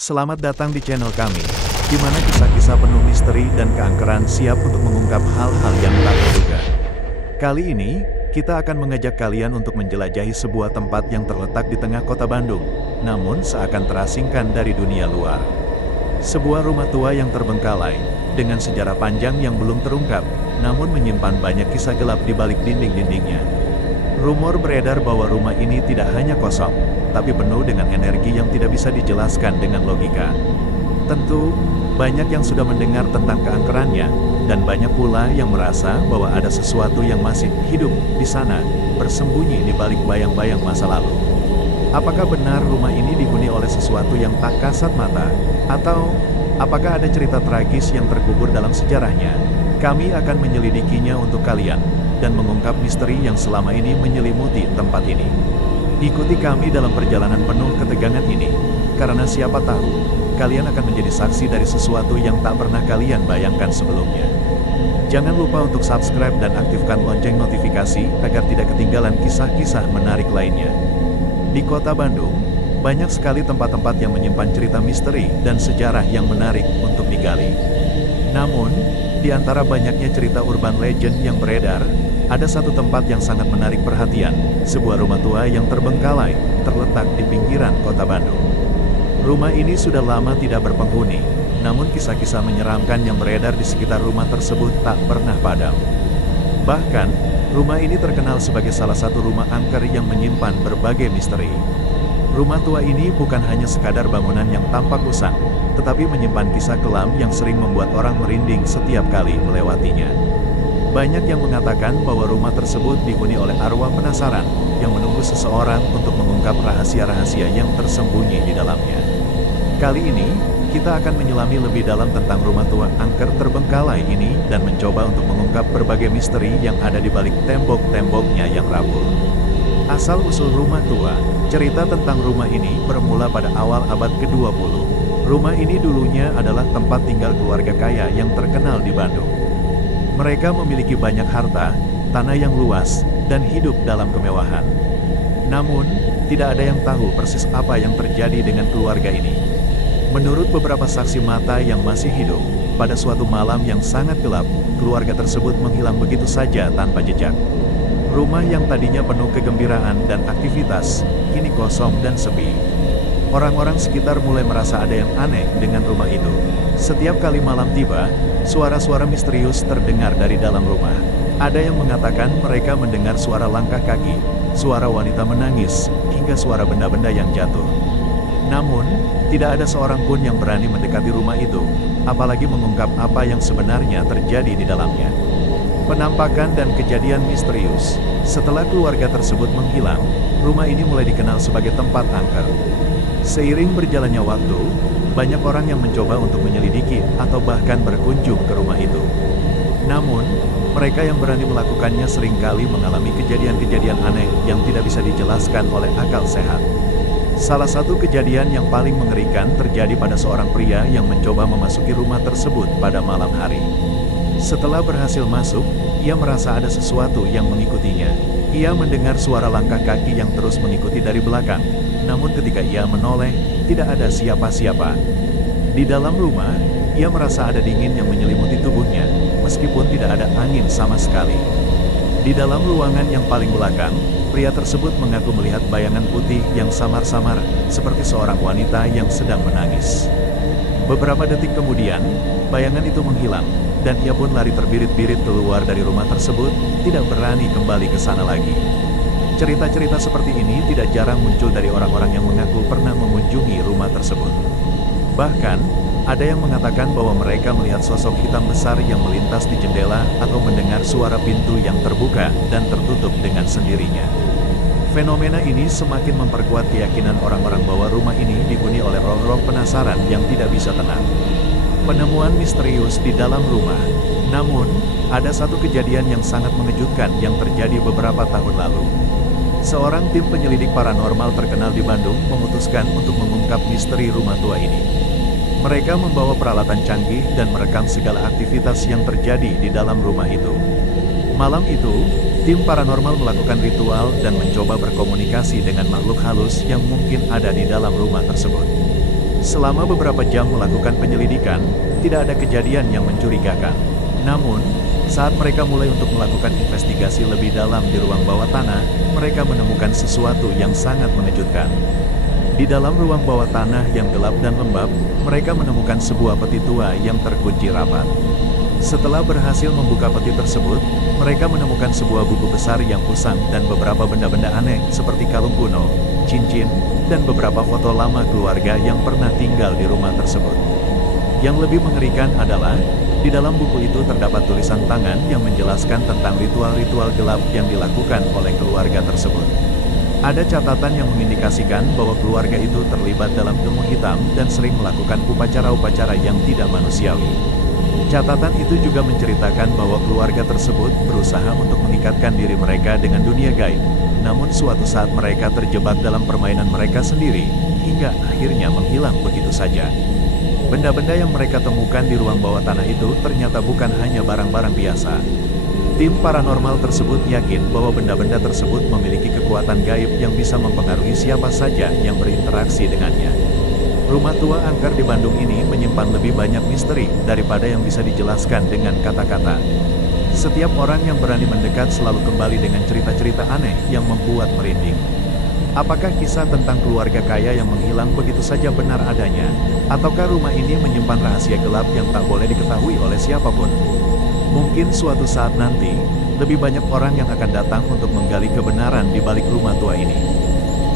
Selamat datang di channel kami, di mana kisah-kisah penuh misteri dan keangkeran siap untuk mengungkap hal-hal yang tak terduga. Kali ini, kita akan mengajak kalian untuk menjelajahi sebuah tempat yang terletak di tengah kota Bandung, namun seakan terasingkan dari dunia luar. Sebuah rumah tua yang terbengkalai, dengan sejarah panjang yang belum terungkap, namun menyimpan banyak kisah gelap di balik dinding-dindingnya. Rumor beredar bahwa rumah ini tidak hanya kosong, tapi penuh dengan energi yang tidak bisa dijelaskan dengan logika. Tentu, banyak yang sudah mendengar tentang keangkerannya, dan banyak pula yang merasa bahwa ada sesuatu yang masih hidup di sana, bersembunyi di balik bayang-bayang masa lalu. Apakah benar rumah ini dihuni oleh sesuatu yang tak kasat mata? Atau, apakah ada cerita tragis yang terkubur dalam sejarahnya? Kami akan menyelidikinya untuk kalian, dan mengungkap misteri yang selama ini menyelimuti tempat ini. Ikuti kami dalam perjalanan penuh ketegangan ini, karena siapa tahu, kalian akan menjadi saksi dari sesuatu yang tak pernah kalian bayangkan sebelumnya. Jangan lupa untuk subscribe dan aktifkan lonceng notifikasi agar tidak ketinggalan kisah-kisah menarik lainnya. Di kota Bandung, banyak sekali tempat-tempat yang menyimpan cerita misteri dan sejarah yang menarik untuk digali. Namun, di antara banyaknya cerita urban legend yang beredar, ada satu tempat yang sangat menarik perhatian, sebuah rumah tua yang terbengkalai, terletak di pinggiran kota Bandung. Rumah ini sudah lama tidak berpenghuni, namun kisah-kisah menyeramkan yang beredar di sekitar rumah tersebut tak pernah padam. Bahkan, rumah ini terkenal sebagai salah satu rumah angker yang menyimpan berbagai misteri. Rumah tua ini bukan hanya sekadar bangunan yang tampak usang, tetapi menyimpan kisah kelam yang sering membuat orang merinding setiap kali melewatinya. Banyak yang mengatakan bahwa rumah tersebut dihuni oleh arwah penasaran, yang menunggu seseorang untuk mengungkap rahasia-rahasia yang tersembunyi di dalamnya. Kali ini, kita akan menyelami lebih dalam tentang rumah tua angker terbengkalai ini dan mencoba untuk mengungkap berbagai misteri yang ada di balik tembok-temboknya yang rapuh. Asal-usul rumah tua, cerita tentang rumah ini bermula pada awal abad ke-20. Rumah ini dulunya adalah tempat tinggal keluarga kaya yang terkenal di Bandung. Mereka memiliki banyak harta, tanah yang luas, dan hidup dalam kemewahan. Namun, tidak ada yang tahu persis apa yang terjadi dengan keluarga ini. Menurut beberapa saksi mata yang masih hidup, pada suatu malam yang sangat gelap, keluarga tersebut menghilang begitu saja tanpa jejak. Rumah yang tadinya penuh kegembiraan dan aktivitas, kini kosong dan sepi. Orang-orang sekitar mulai merasa ada yang aneh dengan rumah itu. Setiap kali malam tiba, suara-suara misterius terdengar dari dalam rumah. Ada yang mengatakan mereka mendengar suara langkah kaki, suara wanita menangis, hingga suara benda-benda yang jatuh. Namun, tidak ada seorang pun yang berani mendekati rumah itu, apalagi mengungkap apa yang sebenarnya terjadi di dalamnya. Penampakan dan kejadian misterius. Setelah keluarga tersebut menghilang, rumah ini mulai dikenal sebagai tempat angker. Seiring berjalannya waktu, banyak orang yang mencoba untuk menyelidiki atau bahkan berkunjung ke rumah itu. Namun, mereka yang berani melakukannya seringkali mengalami kejadian-kejadian aneh yang tidak bisa dijelaskan oleh akal sehat. Salah satu kejadian yang paling mengerikan terjadi pada seorang pria yang mencoba memasuki rumah tersebut pada malam hari. Setelah berhasil masuk, ia merasa ada sesuatu yang mengikutinya. Ia mendengar suara langkah kaki yang terus mengikuti dari belakang. Namun ketika ia menoleh, tidak ada siapa-siapa. Di dalam rumah, ia merasa ada dingin yang menyelimuti tubuhnya, meskipun tidak ada angin sama sekali. Di dalam ruangan yang paling belakang, pria tersebut mengaku melihat bayangan putih yang samar-samar, seperti seorang wanita yang sedang menangis. Beberapa detik kemudian, bayangan itu menghilang, dan ia pun lari terbirit-birit keluar dari rumah tersebut, tidak berani kembali ke sana lagi. Cerita-cerita seperti ini tidak jarang muncul dari orang-orang yang mengaku pernah mengunjungi rumah tersebut. Bahkan, ada yang mengatakan bahwa mereka melihat sosok hitam besar yang melintas di jendela atau mendengar suara pintu yang terbuka dan tertutup dengan sendirinya. Fenomena ini semakin memperkuat keyakinan orang-orang bahwa rumah ini dihuni oleh roh-roh penasaran yang tidak bisa tenang. Penemuan misterius di dalam rumah. Namun, ada satu kejadian yang sangat mengejutkan yang terjadi beberapa tahun lalu. Seorang tim penyelidik paranormal terkenal di Bandung memutuskan untuk mengungkap misteri rumah tua ini. Mereka membawa peralatan canggih dan merekam segala aktivitas yang terjadi di dalam rumah itu. Malam itu, tim paranormal melakukan ritual dan mencoba berkomunikasi dengan makhluk halus yang mungkin ada di dalam rumah tersebut. Selama beberapa jam melakukan penyelidikan, tidak ada kejadian yang mencurigakan. Namun, saat mereka mulai untuk melakukan investigasi lebih dalam di ruang bawah tanah, mereka menemukan sesuatu yang sangat mengejutkan. Di dalam ruang bawah tanah yang gelap dan lembab, mereka menemukan sebuah peti tua yang terkunci rapat. Setelah berhasil membuka peti tersebut, mereka menemukan sebuah buku besar yang usang dan beberapa benda-benda aneh seperti kalung kuno, cincin, dan beberapa foto lama keluarga yang pernah tinggal di rumah tersebut. Yang lebih mengerikan adalah, di dalam buku itu terdapat tulisan tangan yang menjelaskan tentang ritual-ritual gelap yang dilakukan oleh keluarga tersebut. Ada catatan yang mengindikasikan bahwa keluarga itu terlibat dalam ilmu hitam dan sering melakukan upacara-upacara yang tidak manusiawi. Catatan itu juga menceritakan bahwa keluarga tersebut berusaha untuk mengikatkan diri mereka dengan dunia gaib. Namun suatu saat mereka terjebak dalam permainan mereka sendiri, hingga akhirnya menghilang begitu saja. Benda-benda yang mereka temukan di ruang bawah tanah itu ternyata bukan hanya barang-barang biasa. Tim paranormal tersebut yakin bahwa benda-benda tersebut memiliki kekuatan gaib yang bisa mempengaruhi siapa saja yang berinteraksi dengannya. Rumah tua angker di Bandung ini menyimpan lebih banyak misteri daripada yang bisa dijelaskan dengan kata-kata. Setiap orang yang berani mendekat selalu kembali dengan cerita-cerita aneh yang membuat merinding. Apakah kisah tentang keluarga kaya yang menghilang begitu saja benar adanya? Ataukah rumah ini menyimpan rahasia gelap yang tak boleh diketahui oleh siapapun? Mungkin suatu saat nanti, lebih banyak orang yang akan datang untuk menggali kebenaran di balik rumah tua ini.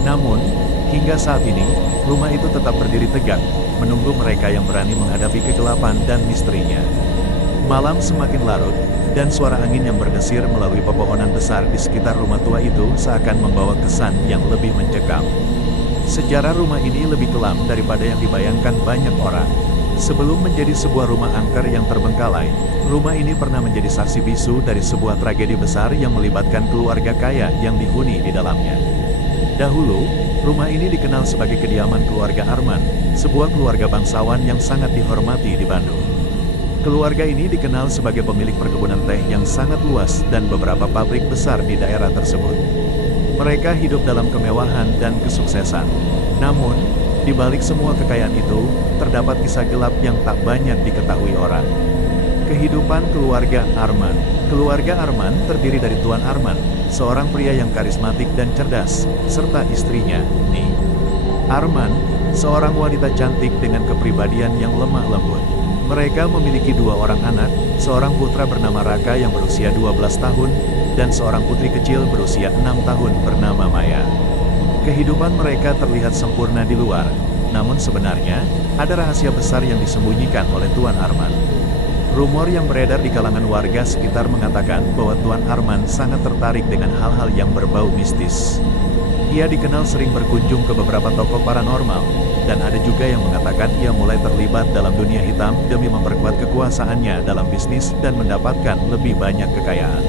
Namun, hingga saat ini, rumah itu tetap berdiri tegak, menunggu mereka yang berani menghadapi kegelapan dan misterinya. Malam semakin larut, dan suara angin yang berdesir melalui pepohonan besar di sekitar rumah tua itu seakan membawa kesan yang lebih mencekam. Sejarah rumah ini lebih kelam daripada yang dibayangkan banyak orang. Sebelum menjadi sebuah rumah angker yang terbengkalai, rumah ini pernah menjadi saksi bisu dari sebuah tragedi besar yang melibatkan keluarga kaya yang dihuni di dalamnya. Dahulu, rumah ini dikenal sebagai kediaman keluarga Arman, sebuah keluarga bangsawan yang sangat dihormati di Bandung. Keluarga ini dikenal sebagai pemilik perkebunan teh yang sangat luas dan beberapa pabrik besar di daerah tersebut. Mereka hidup dalam kemewahan dan kesuksesan. Namun, di balik semua kekayaan itu, terdapat kisah gelap yang tak banyak diketahui orang. Kehidupan keluarga Arman. Keluarga Arman terdiri dari Tuan Arman, seorang pria yang karismatik dan cerdas, serta istrinya, Ni. Arman, seorang wanita cantik dengan kepribadian yang lemah lembut. Mereka memiliki dua orang anak, seorang putra bernama Raka yang berusia 12 tahun, dan seorang putri kecil berusia 6 tahun bernama Maya. Kehidupan mereka terlihat sempurna di luar, namun sebenarnya, ada rahasia besar yang disembunyikan oleh Tuan Arman. Rumor yang beredar di kalangan warga sekitar mengatakan bahwa Tuan Arman sangat tertarik dengan hal-hal yang berbau mistis. Ia dikenal sering berkunjung ke beberapa tokoh paranormal, dan ada juga yang mengatakan ia mulai terlibat dalam dunia hitam demi memperkuat kekuasaannya dalam bisnis dan mendapatkan lebih banyak kekayaan.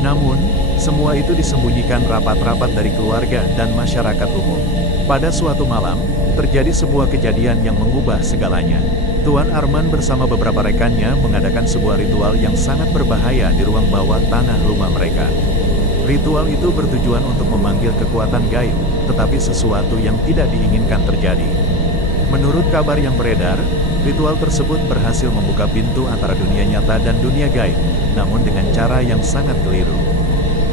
Namun, semua itu disembunyikan rapat-rapat dari keluarga dan masyarakat umum. Pada suatu malam, terjadi sebuah kejadian yang mengubah segalanya. Tuan Arman bersama beberapa rekannya mengadakan sebuah ritual yang sangat berbahaya di ruang bawah tanah rumah mereka. Ritual itu bertujuan untuk memanggil kekuatan gaib, tetapi sesuatu yang tidak diinginkan terjadi. Menurut kabar yang beredar, ritual tersebut berhasil membuka pintu antara dunia nyata dan dunia gaib, namun dengan cara yang sangat keliru.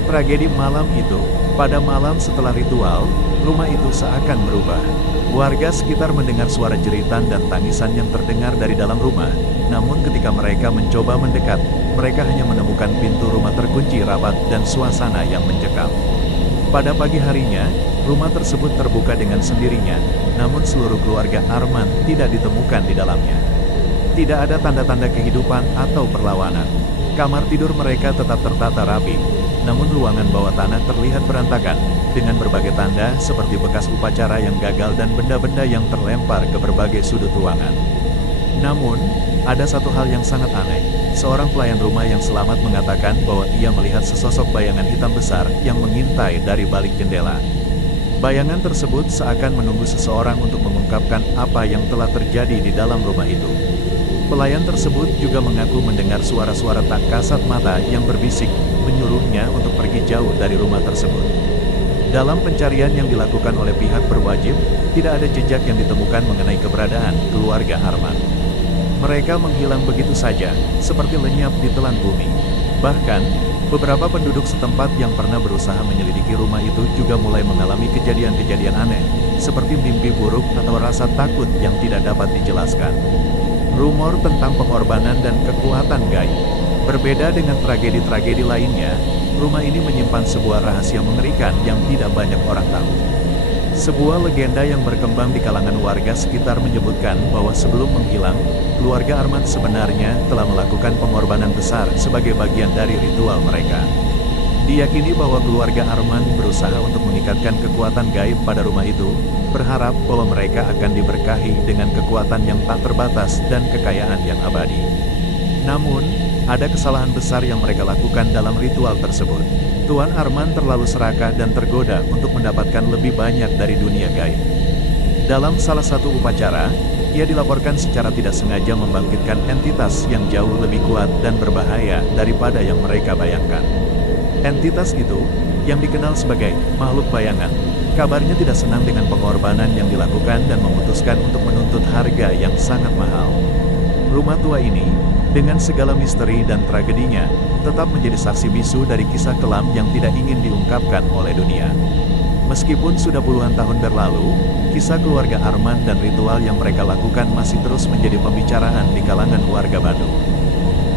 Tragedi malam itu, pada malam setelah ritual, rumah itu seakan berubah. Warga sekitar mendengar suara jeritan dan tangisan yang terdengar dari dalam rumah, namun ketika mereka mencoba mendekat, mereka hanya menemukan pintu rumah terkunci rapat dan suasana yang mencekam. Pada pagi harinya, rumah tersebut terbuka dengan sendirinya, namun seluruh keluarga Arman tidak ditemukan di dalamnya. Tidak ada tanda-tanda kehidupan atau perlawanan. Kamar tidur mereka tetap tertata rapi, namun ruangan bawah tanah terlihat berantakan, dengan berbagai tanda seperti bekas upacara yang gagal dan benda-benda yang terlempar ke berbagai sudut ruangan. Namun, ada satu hal yang sangat aneh. Seorang pelayan rumah yang selamat mengatakan bahwa ia melihat sesosok bayangan hitam besar yang mengintai dari balik jendela. Bayangan tersebut seakan menunggu seseorang untuk mengungkapkan apa yang telah terjadi di dalam rumah itu. Pelayan tersebut juga mengaku mendengar suara-suara tak kasat mata yang berbisik, menyuruhnya untuk pergi jauh dari rumah tersebut. Dalam pencarian yang dilakukan oleh pihak berwajib, tidak ada jejak yang ditemukan mengenai keberadaan keluarga Arman. Mereka menghilang begitu saja, seperti lenyap di telan bumi. Bahkan, beberapa penduduk setempat yang pernah berusaha menyelidiki rumah itu juga mulai mengalami kejadian-kejadian aneh, seperti mimpi buruk atau rasa takut yang tidak dapat dijelaskan. Rumor tentang pengorbanan dan kekuatan gaib. Berbeda dengan tragedi-tragedi lainnya, rumah ini menyimpan sebuah rahasia mengerikan yang tidak banyak orang tahu. Sebuah legenda yang berkembang di kalangan warga sekitar menyebutkan bahwa sebelum menghilang, keluarga Arman sebenarnya telah melakukan pengorbanan besar sebagai bagian dari ritual mereka. Diyakini bahwa keluarga Arman berusaha untuk mengikatkan kekuatan gaib pada rumah itu, berharap bahwa mereka akan diberkahi dengan kekuatan yang tak terbatas dan kekayaan yang abadi. Namun, ada kesalahan besar yang mereka lakukan dalam ritual tersebut. Tuan Arman terlalu serakah dan tergoda untuk mendapatkan lebih banyak dari dunia gaib. Dalam salah satu upacara, ia dilaporkan secara tidak sengaja membangkitkan entitas yang jauh lebih kuat dan berbahaya daripada yang mereka bayangkan. Entitas itu, yang dikenal sebagai makhluk bayangan, kabarnya tidak senang dengan pengorbanan yang dilakukan dan memutuskan untuk menuntut harga yang sangat mahal. Rumah tua ini, dengan segala misteri dan tragedinya, tetap menjadi saksi bisu dari kisah kelam yang tidak ingin diungkapkan oleh dunia. Meskipun sudah puluhan tahun berlalu, kisah keluarga Arman dan ritual yang mereka lakukan masih terus menjadi pembicaraan di kalangan warga Bandung.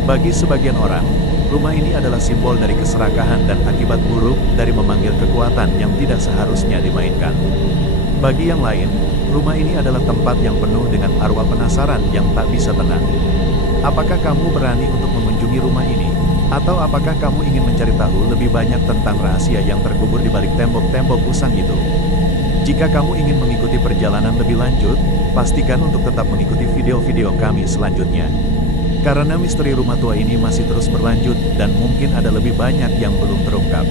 Bagi sebagian orang, rumah ini adalah simbol dari keserakahan dan akibat buruk dari memanggil kekuatan yang tidak seharusnya dimainkan. Bagi yang lain, rumah ini adalah tempat yang penuh dengan arwah penasaran yang tak bisa tenang. Apakah kamu berani untuk mengunjungi rumah ini? Atau apakah kamu ingin mencari tahu lebih banyak tentang rahasia yang terkubur di balik tembok-tembok usang itu? Jika kamu ingin mengikuti perjalanan lebih lanjut, pastikan untuk tetap mengikuti video-video kami selanjutnya. Karena misteri rumah tua ini masih terus berlanjut dan mungkin ada lebih banyak yang belum terungkap.